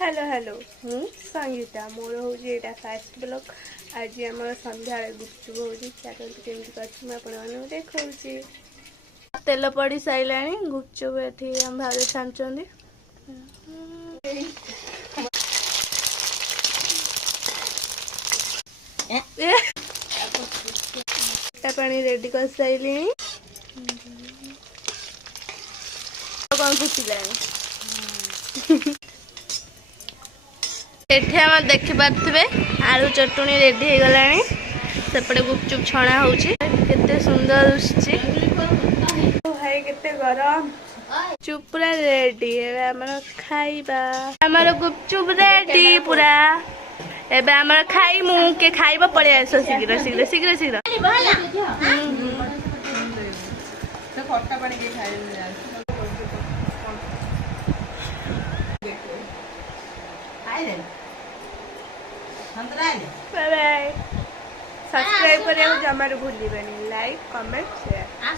Hello hello मु संगीता मोर हूँ यहाँ फास्ट ब्लॉग आज आम सन्ध्या गुपचुप हो केमती कर देखा तेल पड़ सारा गुपचुप ये आम भाव छाणुंट पानी रेडी कर सारे कौन फुटिलानी एठी हम देखि पारथिबे आलू चटुनी रेडी हो गलानी सेपटे गुपचुप छणा होउची केते सुंदर उछची भाई केते गरम चुप पूरा रेडी है हमर खाइबा हमर गुपचुप रेडी पूरा एबे हमर खाई मु के खाइबा पड़े आसो शीघ्र शीघ्र शीघ्र शीघ्र तो खट्टा पानी के खाइ बाय बाय सब्सक्राइब करिया जमार भूलिबेनी लाइक कमेंट शेयर।